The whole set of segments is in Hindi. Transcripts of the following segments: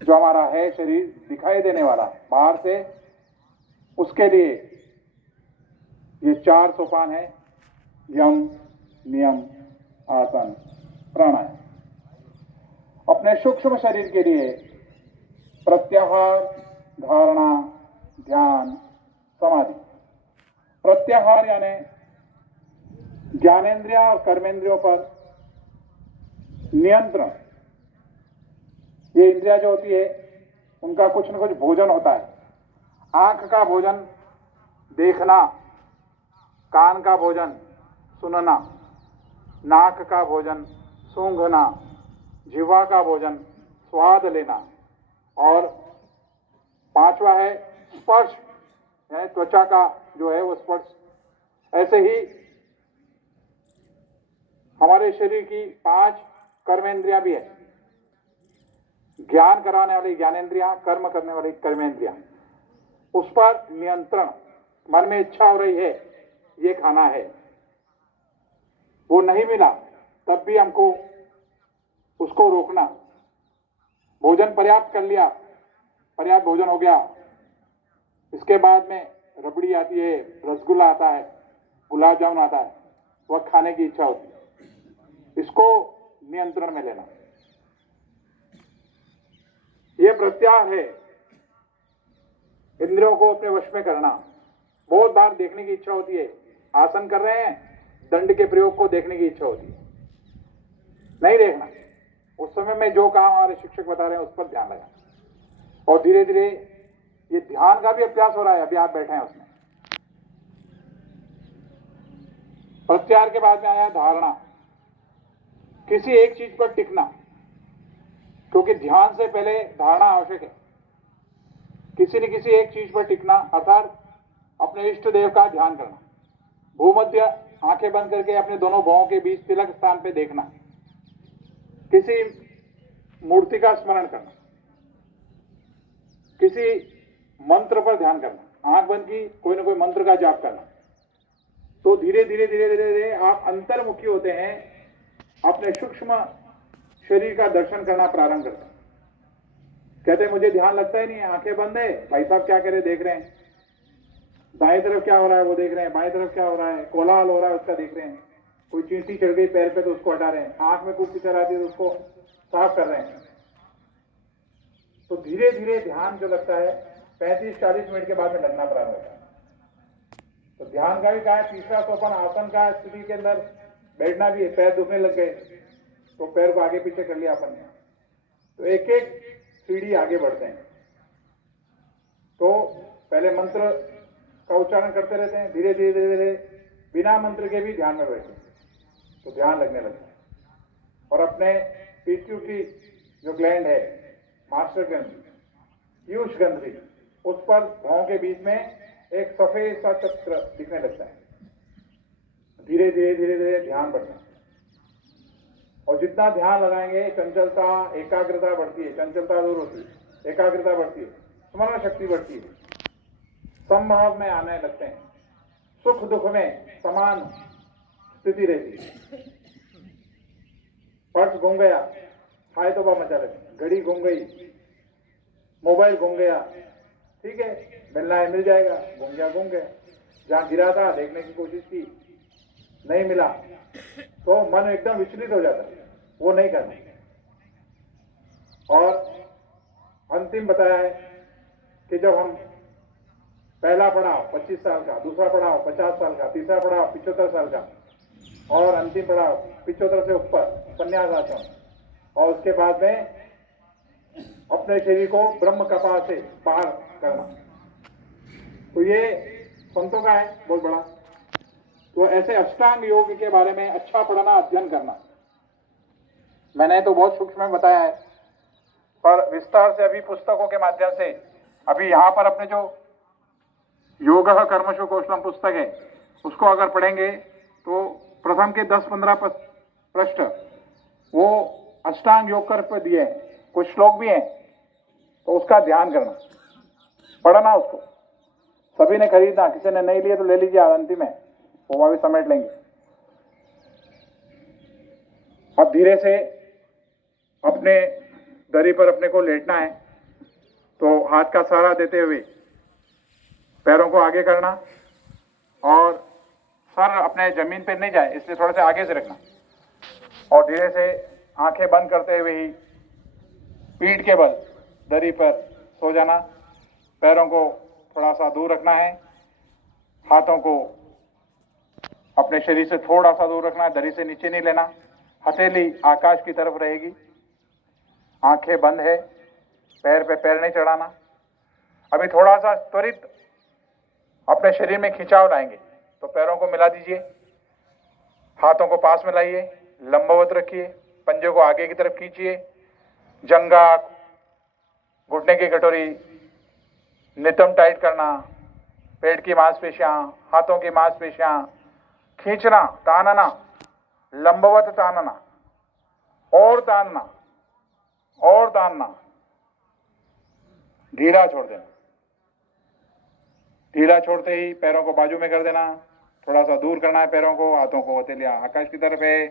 जो हमारा है शरीर दिखाई देने वाला बाहर से, उसके लिए ये 4 सोपान है: यम, नियम, आसन, प्राणायाम। अपने सूक्ष्म शरीर के लिए प्रत्याहार, धारणा, ध्यान, समाधि। प्रत्याहार यानी ज्ञानेंद्रियों और कर्मेंद्रियों पर नियंत्रण। ये इंद्रिया जो होती है उनका कुछ न कुछ भोजन होता है। आंख का भोजन देखना, कान का भोजन सुनना, नाक का भोजन सूंघना, जिह्वा का भोजन स्वाद लेना, और 5वां है स्पर्श, यानी त्वचा का जो है वो स्पर्श। ऐसे ही हमारे शरीर की 5 कर्मेंद्रियां भी है। ज्ञान कराने वाली ज्ञानेंद्रियां, कर्म करने वाली कर्मेंद्रियां, उस पर नियंत्रण। मन में इच्छा हो रही है ये खाना है, वो नहीं मिला तब भी हमको उसको रोकना। भोजन पर्याप्त कर लिया, पर्याप्त भोजन हो गया, इसके बाद में रबड़ी आती है, रसगुल्ला आता है, गुलाब जामुन आता है, वह खाने की इच्छा होती है, इसको नियंत्रण में लेना। यह प्रत्याहार है, इंद्रियों को अपने वश में करना। बहुत बार देखने की इच्छा होती है, आसन कर रहे हैं, दंड के प्रयोग को देखने की इच्छा होती है, नहीं देखना। उस समय में जो काम हमारे शिक्षक बता रहे हैं उस पर ध्यान लगा, और धीरे धीरे ये ध्यान का भी अभ्यास हो रहा है। अभी आप बैठे हैं उसमें। प्रत्याहार के बाद में आया धारणा, किसी एक चीज पर टिकना, क्योंकि ध्यान से पहले धारणा आवश्यक है। किसी न किसी एक चीज पर टिकना अर्थात अपने इष्ट देव का ध्यान करना। भूमध्य आंखें बंद करके अपने दोनों भौहों के बीच तिलक स्थान पे देखना, किसी मूर्ति का स्मरण करना, किसी मंत्र पर ध्यान करना, आंख बंद की, कोई ना कोई मंत्र का जाप करना। तो धीरे धीरे धीरे धीरे धीरे आप अंतर्मुखी होते हैं, अपने सूक्ष्म शरीर का दर्शन करना प्रारंभ करते हैं। कहते हैं मुझे ध्यान लगता ही नहीं है, आंखें बंद है, भाई साहब क्या करे, देख रहे हैं, दाएं तरफ क्या हो रहा है वो देख रहे हैं, बाएं तरफ क्या हो रहा है, कोलाहल हो रहा है उसका देख रहे हैं, कोई चींटी चढ़ गई पैर पे तो उसको हटा रहे हैं, आंख में कुछ पिक्चर आती है तो उसको साफ कर रहे हैं। तो धीरे धीरे ध्यान जो लगता है 35-40 मिनट के बाद में लगना प्रारंभ होता है। तो ध्यान का भी कहा है, तीसरा सोपान आसन का स्थिति के अंदर बैठना भी है। पैर दुखने लग गए तो पैर को आगे पीछे कर लिया अपन ने, तो एक एक सीढ़ी आगे बढ़ते हैं। तो पहले मंत्र का उच्चारण करते रहते हैं, धीरे धीरे धीरे धीरे बिना मंत्र के भी ध्यान में बैठे तो ध्यान लगने लगता है। और अपने पीट्यूटरी जो ग्लैंड है, मास्टर ग्रंथि, पीयूष ग्रंथि, उस पर भौं के बीच में एक सफेद सा चक्र दिखने लगता है। धीरे धीरे धीरे धीरे ध्यान बढ़ता है, और जितना ध्यान लगाएंगे चंचलता, एकाग्रता बढ़ती है, चंचलता दूर होती है, एकाग्रता बढ़ती है, स्मरण शक्ति बढ़ती है, संभाव में आने लगते हैं, सुख दुख में समान स्थिति रहती है। पर्स घूम गया, हाय तौबा मचा लेते, घड़ी घूम गई, मोबाइल घूम गया, ठीक है, मिलना है मिल जाएगा, घूम गया, जहां गिरा था देखने की कोशिश की, नहीं मिला, तो मन एकदम विचलित हो जाता है, वो नहीं करना। और अंतिम बताया है कि जब हम पहला पड़ाव 25 साल का, दूसरा पड़ाव 50 साल का, तीसरा पड़ाव 75 साल का, और अंतिम पड़ाव 75 से ऊपर संन्यास आश्रम, और उसके बाद में अपने शरीर को ब्रह्म कपाल से बाहर करना। तो ये संतों का है बहुत बड़ा। तो ऐसे अष्टांग योग के बारे में अच्छा पढ़ना, अध्ययन करना। मैंने तो बहुत सूक्ष्म में बताया है, पर विस्तार से अभी पुस्तकों के माध्यम से, अभी यहाँ पर अपने जो योग कर्मशु कौशलम पुस्तक है उसको अगर पढ़ेंगे तो प्रथम के 10-15 पृष्ठ वो अष्टांग योग कर पे दिए हैं, कुछ श्लोक भी हैं, तो उसका ध्यान करना, पढ़ना उसको। सभी ने खरीदना, किसी ने नहीं लिए तो ले लीजिए, अंतिम है वो भी समेट लेंगे। अब धीरे से अपने दरी पर अपने को लेटना है, तो हाथ का सहारा देते हुए पैरों को आगे करना और सर अपने जमीन पे नहीं जाए इसलिए थोड़ा सा आगे से रखना और धीरे से आंखें बंद करते हुए ही पीठ के बल दरी पर सो जाना। पैरों को थोड़ा सा दूर रखना है, हाथों को अपने शरीर से थोड़ा सा दूर रखना है, दरी से नीचे नहीं लेना, हथेली आकाश की तरफ रहेगी, आंखें बंद है, पैर पे पैर नहीं चढ़ाना। अभी थोड़ा सा त्वरित अपने शरीर में खिंचाव लाएंगे तो पैरों को मिला दीजिए, हाथों को पास में लाइए, लंबवत रखिए, पंजों को आगे की तरफ खींचिए, जंघा, घुटने की कटोरी नितंब टाइट करना, पेट की मांसपेशियां, हाथों की मांसपेशियां खींचना, तानना, लंबवत तानना और तानना और तानना, ढीला छोड़ देना। ढीला छोड़ते ही पैरों को बाजू में कर देना, थोड़ा सा दूर करना है पैरों को, हाथों को हथेलियां आकाश की तरफ है।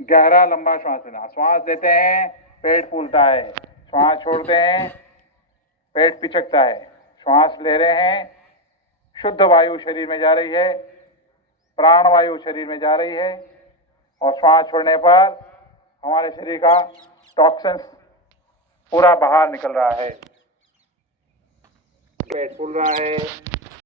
गहरा लंबा श्वास लेना, श्वास लेते हैं पेट फूलता है, श्वास छोड़ते हैं पेट पिचकता है। श्वास ले रहे हैं, शुद्ध वायु शरीर में जा रही है, प्राण वायु शरीर में जा रही है और श्वास छोड़ने पर हमारे शरीर का टॉक्सिन्स पूरा बाहर निकल रहा है, पेट फूल रहा है।